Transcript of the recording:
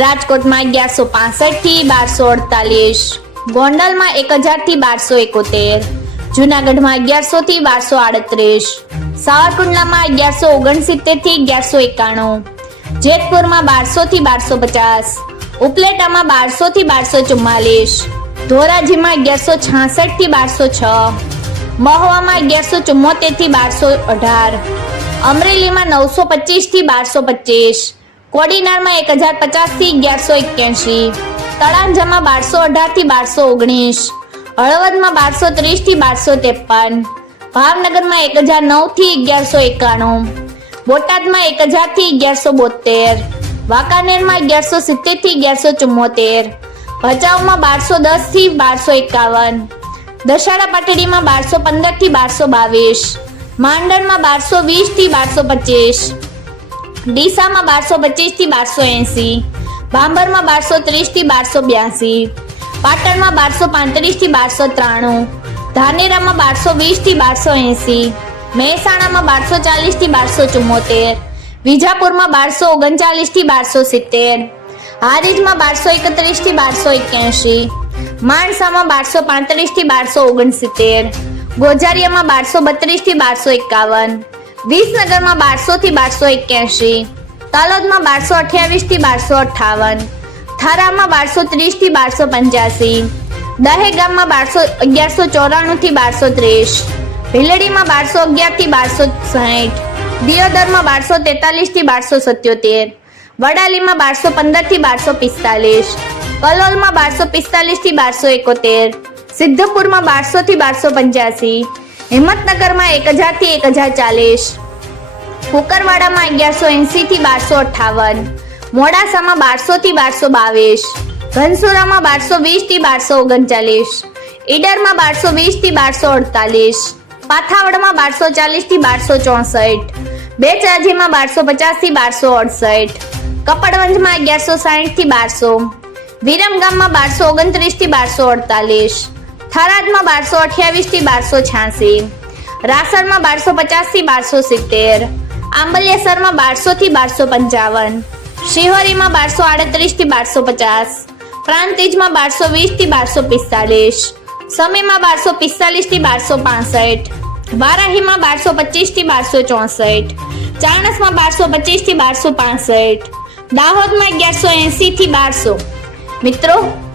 રાજકોટમાં અગિયારસો પાસઠથી બારસો અડતાલીસ, ગોંડલમાં એક હજારથી બારસો એકોતેર, જુનાગઢમાં અગિયારસો થી બારસો આડત્રીસ, સાવરકુંડલામાં અગિયારસો ઓગણસિત્તેરથી અગિયારસો એકાણું, જેતપુરમાં બારસો થી બારસો પચાસ, ઉપલેટામાં બારસો થી બારસો ચુમ્માલીસ, ધોરાજીમાં અગિયારસો છાસઠથી બારસો છ, મહુવામાં અગિયારસો ચુમ્મોતેરથી બારસો અઢાર, અમરેલીમાં નવસો પચીસથી બારસો પચીસ કોડીનારમાં એક હજાર પચાસથી અગિયારસો એક્યાસી તળાંજામાં બારસો અઢારથી બારસો ઓગણીસ. હળવદમાં બારસો ત્રીસથી બારસો ત્રેપન. ભાવનગરમાં એક હજાર નવથી અગિયારસો એકાણું. બોટાદમાં એક હજારથી અગિયારસો બોતેર. વાંકાનેરમાં અગિયારસો સિત્તેરથી અગિયારસો ચુમ્મોતેર ભચાઉમાં બારસો દસથી બારસો એકાવન. દશાડા પાટડીમાં બારસો પંદરથી બારસો બાવીસ. માંડણમાં બારસો વીસથી બારસો પચીસ. ડીસામાં બારસો પચીસથી બારસો એંસી, ભાંભરમાં બારસો ત્રીસથી બારસો બ્યાસી, પાટણમાં બારસો પાંત્રીસથી બારસો ત્રાણું, ધાનેરામાં બારસો વીસથી બારસો એંસી, મહેસાણામાં બારસો ચાલીસથી બારસો ચુમ્મોતેર, વિજાપુરમાં બારસો ઓગણચાલીસથી બારસો સિત્તેર, હારીજમાં બારસો એકત્રીસથી બારસો એક્યાસી માણસામાં બારસો પાંત્રીસથી બારસો ઓગણસિત્તેર, ગોજારિયામાં બારસો બત્રીસથી બારસો એકાવન વિસનગરમાં બારસો થી બારસો એક્યાસી તલોદમાં બારસો અઠ્યાવીસથી બારસો અઠાવન થરામાં બારસો ત્રીસથી બારસો પંચ્યાસી, દહેગામમાં બારસો અગિયારસો ચોરાણું થી બારસો ત્રીસ, ભીલડીમાં બારસો અગિયારથી બારસો સાહીઠ દિયોદરમાં બારસો તેતાલીસથી બારસો સત્યોતેર, વડાલીમાં બારસો પંદરથી બારસો પિસ્તાલીસ, કલોલમાં બારસો પિસ્તાલીસથી બારસો એકોતેર, સિદ્ધપુરમાં બારસો થી બારસો પંચ્યાસી હિંમતનગરમાં એક હજારથી એક હજાર ચાલીસ. કુકરવાડામાં અગિયારસો એંસીથી બારસો અઠાવન મોડાસામાં બારસો થી બારસો બાવીસ. ઘનસુરામાં બારસો વીસથી બારસો ઓગણચાલીસ. ઈડરમાં બારસો વીસથી બારસો અડતાલીસ. પાથાવડમાં બારસો ચાલીસથી બારસો ચોસઠ. બેચરાજીમાં બારસો પચાસથી બારસો અડસઠ. કપડવંજમાં અગિયારસો સાઠથી બારસો. વિરમગામમાં બારસો ઓગણત્રીસથી બારસો અડતાલીસ. થરાદમાં બારસો અઠ્યાવીસથી બારસો છ્યાસી, રાસણમાં બારસો પચાસથી બારસો સિત્તેર, આંબલિયાસરમાં બારસો થી બારસો પંચાવન, શિહોરીમાં બારસો આડત્રીસથી બારસો પચાસ, પ્રાંતિજમાં બારસો વીસથી બારસો પિસ્તાલીસ, સમીમાં બારસો પિસ્તાલીસથી બારસો પાસઠ, વારાહીમાં બારસો પચીસથી બારસો ચોસઠ, ચાણસમાં બારસો પચીસથી બારસો પાસઠ, દાહોદમાં અગિયારસો એંસી થી બારસો. મિત્રો